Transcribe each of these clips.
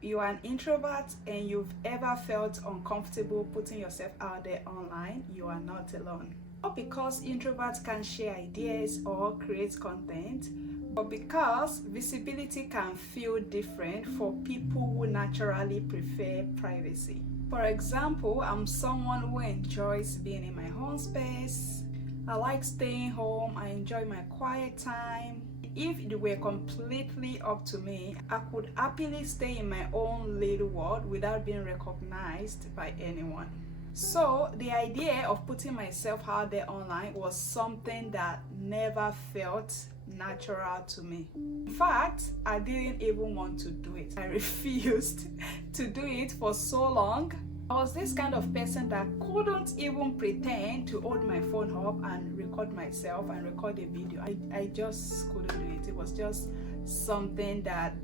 you are an introvert and you've ever felt uncomfortable putting yourself out there online, you are not alone. Not because introverts can share ideas or create content, but because visibility can feel different for people who naturally prefer privacy. For example, I'm someone who enjoys being in my own space. I like staying home. I enjoy my quiet time. If it were completely up to me, I could happily stay in my own little world without being recognized by anyone. So the idea of putting myself out there online was something that never felt natural to me. In fact, I didn't even want to do it. I refused to do it for so long. I was this kind of person that couldn't even pretend to hold my phone up and record myself and record a video. I just couldn't do it. It was just something that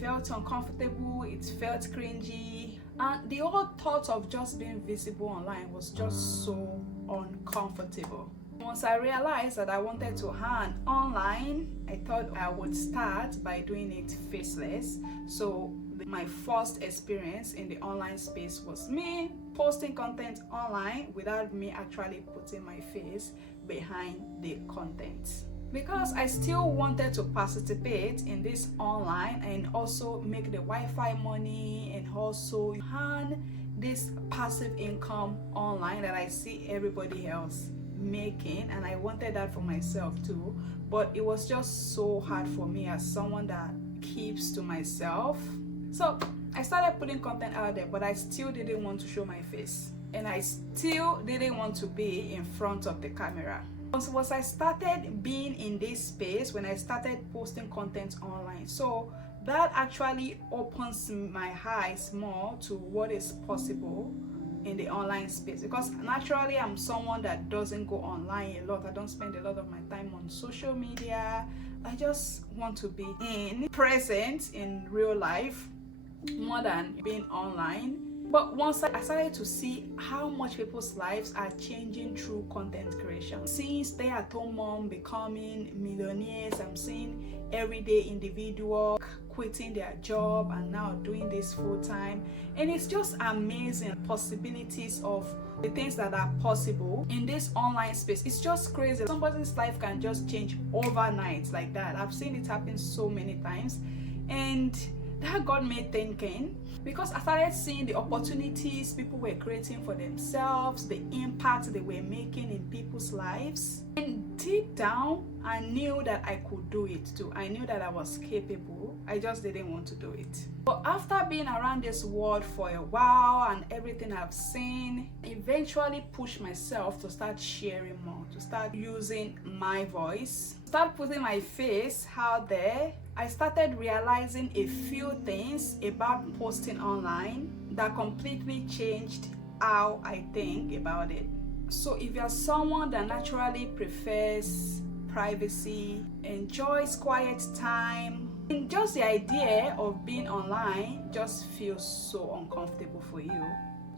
felt uncomfortable, it felt cringy, and the whole thought of just being visible online was just so uncomfortable. Once I realized that I wanted to earn online, I thought I would start by doing it faceless. So my first experience in the online space was me posting content online without me actually putting my face behind the content. Because I still wanted to participate in this online and also make the Wi-Fi money and also earn this passive income online that I see everybody else making, and I wanted that for myself too, but it was just so hard for me as someone that keeps to myself. So I started putting content out there, but I still didn't want to show my face, and I still didn't want to be in front of the camera. Once I started being in this space, when I started posting content online, so that actually opens my eyes more to what is possible in the online space, because naturally I'm someone that doesn't go online a lot. I don't spend a lot of my time on social media. I just want to be present in real life more than being online. But once I started to see how much people's lives are changing through content creation, seeing stay-at-home mom becoming millionaires, I'm seeing everyday individual quitting their job and now doing this full-time, and it's just amazing possibilities of the things that are possible in this online space. It's just crazy. Somebody's life can just change overnight like that. I've seen it happen so many times, and that got me thinking, because I started seeing the opportunities people were creating for themselves, the impact they were making in people's lives. And deep down, I knew that I could do it too. I knew that I was capable. I just didn't want to do it. But after being around this world for a while and everything I've seen, eventually pushed myself to start sharing more, to start using my voice, start putting my face out there. I started realizing a few things about posting online that completely changed how I think about it. So if you're someone that naturally prefers privacy, enjoys quiet time, and just the idea of being online just feels so uncomfortable for you,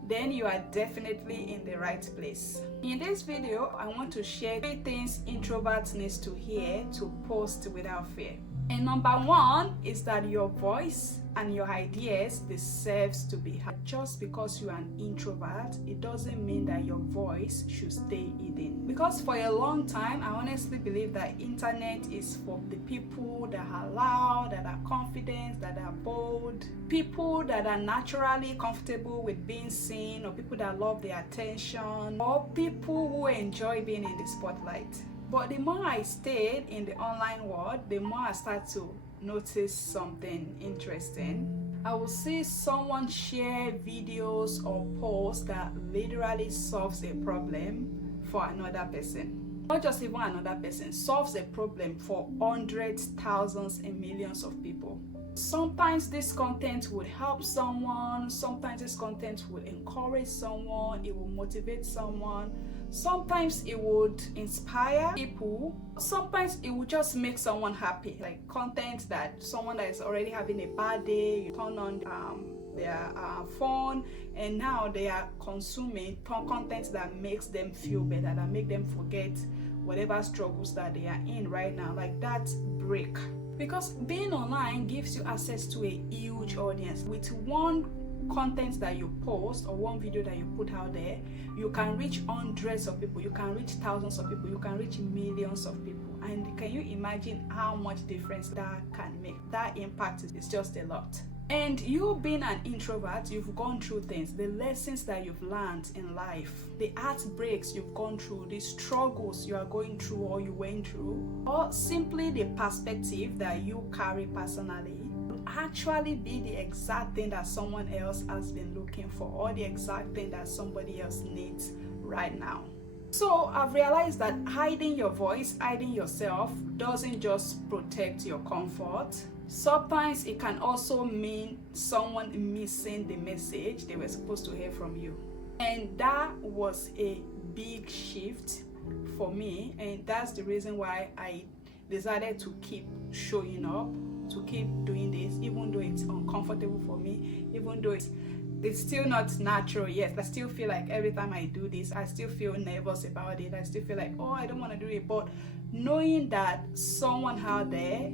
then you are definitely in the right place. In this video, I want to share 3 things introverts need to hear to post without fear. And number 1 is that your voice and your ideas deserves to be heard. Just because you are an introvert, it doesn't mean that your voice should stay hidden. Because for a long time, I honestly believe that internet is for the people that are loud, that are confident, that are bold, people that are naturally comfortable with being seen, or people that love the attention, or people who enjoy being in the spotlight. But the more I stayed in the online world, the more I start to notice something interesting. I will see someone share videos or posts that literally solves a problem for another person. Not just even another person, solves a problem for hundreds, thousands, and millions of people. Sometimes this content would help someone, sometimes this content will encourage someone, it will motivate someone, sometimes it would inspire people, sometimes it would just make someone happy. Like content that someone that is already having a bad day, you turn on their phone and now they are consuming content that makes them feel better, that make them forget whatever struggles that they are in right now, like that break. Because being online gives you access to a huge audience. With one content that you post or one video that you put out there, you can reach hundreds of people, you can reach thousands of people, you can reach millions of people. And can you imagine how much difference that can make? That impact is just a lot. And you being an introvert, you've gone through things, the lessons that you've learned in life, the heartbreaks you've gone through, the struggles you are going through or you went through, or simply the perspective that you carry personally would actually be the exact thing that someone else has been looking for, or the exact thing that somebody else needs right now. So I've realized that hiding your voice, hiding yourself doesn't just protect your comfort. Sometimes it can also mean someone missing the message they were supposed to hear from you. And that was a big shift for me, and that's the reason why I decided to keep showing up, to keep doing this, even though it's uncomfortable for me, even though it's still not natural yet. I still feel like every time I do this, I still feel nervous about it. I still feel like, oh, I don't want to do it. But knowing that someone out there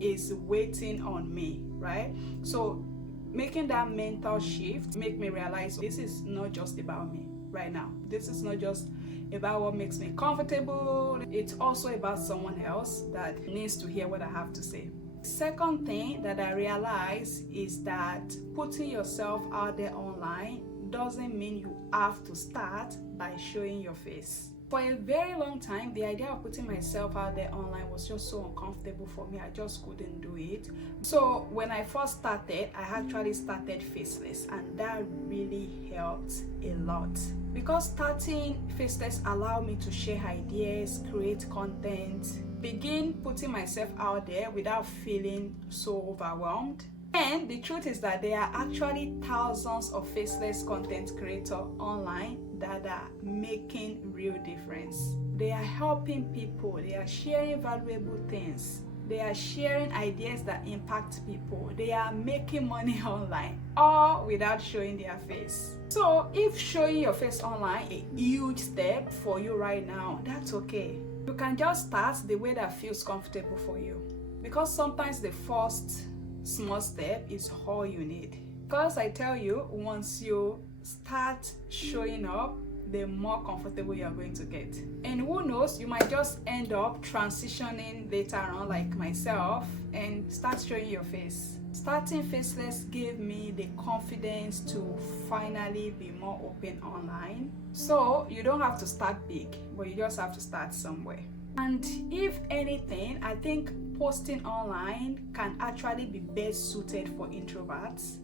is waiting on me, right? So making that mental shift make me realize this is not just about me right now. This is not just about what makes me comfortable. It's also about someone else that needs to hear what I have to say. Second thing that I realize is that putting yourself out there online doesn't mean you have to start by showing your face. For a very long time, the idea of putting myself out there online was just so uncomfortable for me. I just couldn't do it. So when I first started, I actually started faceless, and that really helped a lot. Because starting faceless allowed me to share ideas, create content, begin putting myself out there without feeling so overwhelmed. And the truth is that there are actually thousands of faceless content creators online that are making real difference. They are helping people, they are sharing valuable things, they are sharing ideas that impact people, they are making money online, all without showing their face. So if showing your face online is a huge step for you right now, that's okay. You can just start the way that feels comfortable for you. Because sometimes the first small step is all you need. Because I tell you, once you start showing up, the more comfortable you are going to get. And who knows, you might just end up transitioning later on, like myself, and start showing your face. Starting faceless gave me the confidence to finally be more open online. So you don't have to start big, but you just have to start somewhere. And if anything, I think posting online can actually be best suited for introverts,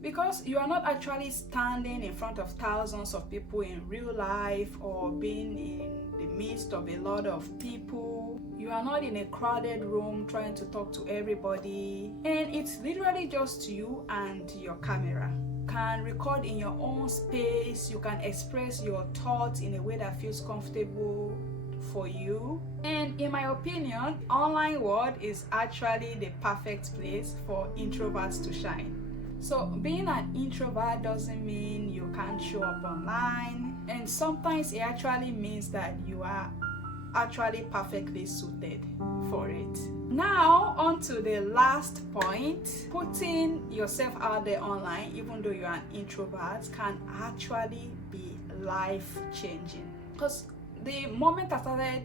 because you are not actually standing in front of thousands of people in real life or being in the midst of a lot of people. You are not in a crowded room trying to talk to everybody, and it's literally just you and your camera. You can record in your own space, you can express your thoughts in a way that feels comfortable for you. And in my opinion, online world is actually the perfect place for introverts to shine. So being an introvert doesn't mean you can't show up online, and sometimes it actually means that you are actually perfectly suited for it. Now on to the last point. Putting yourself out there online, even though you're an introvert, can actually be life-changing. Because the moment I started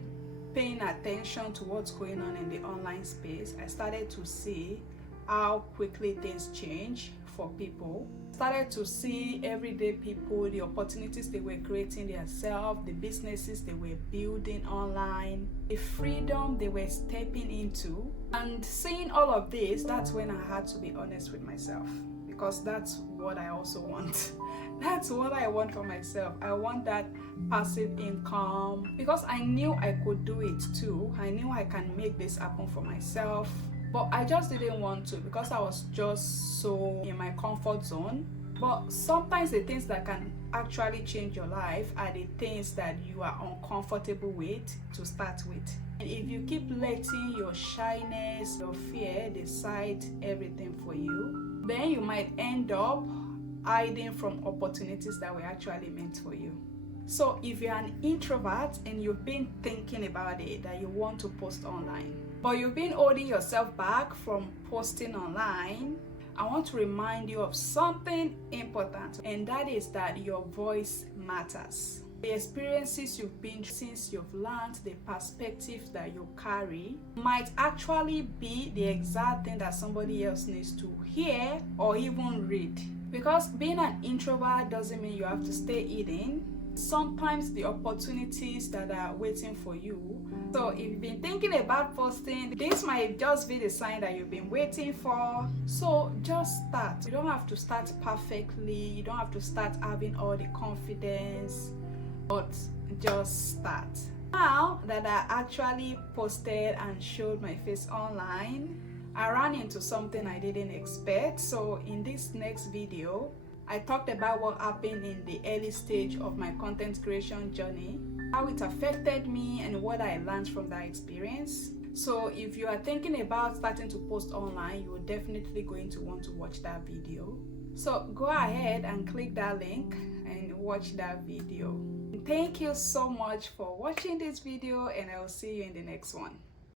paying attention to what's going on in the online space, I started to see how quickly things change for people. Started to see everyday people, the opportunities they were creating themselves, the businesses they were building online, the freedom they were stepping into. And seeing all of this, that's when I had to be honest with myself, because that's what I also want. That's what I want for myself. I want that passive income, because I knew I could do it too. I knew I can make this happen for myself. But I just didn't want to, because I was just so in my comfort zone. But sometimes the things that can actually change your life are the things that you are uncomfortable with to start with. And if you keep letting your shyness, your fear decide everything for you, then you might end up hiding from opportunities that were actually meant for you. So if you're an introvert and you've been thinking about it, that you want to post online, but you've been holding yourself back from posting online, I want to remind you of something important, and that is that your voice matters. The experiences you've been through since you've learned, the perspective that you carry might actually be the exact thing that somebody else needs to hear or even read. Because being an introvert doesn't mean you have to stay hidden. Sometimes the opportunities that are waiting for you. So if you've been thinking about posting, this might just be the sign that you've been waiting for. So just start. You don't have to start perfectly. You don't have to start having all the confidence, but just start. Now that I actually posted and showed my face online, I ran into something I didn't expect. So in this next video, I talked about what happened in the early stage of my content creation journey, how it affected me, and what I learned from that experience. So if you are thinking about starting to post online, you are definitely going to want to watch that video. So go ahead and click that link and watch that video. Thank you so much for watching this video, and I will see you in the next one.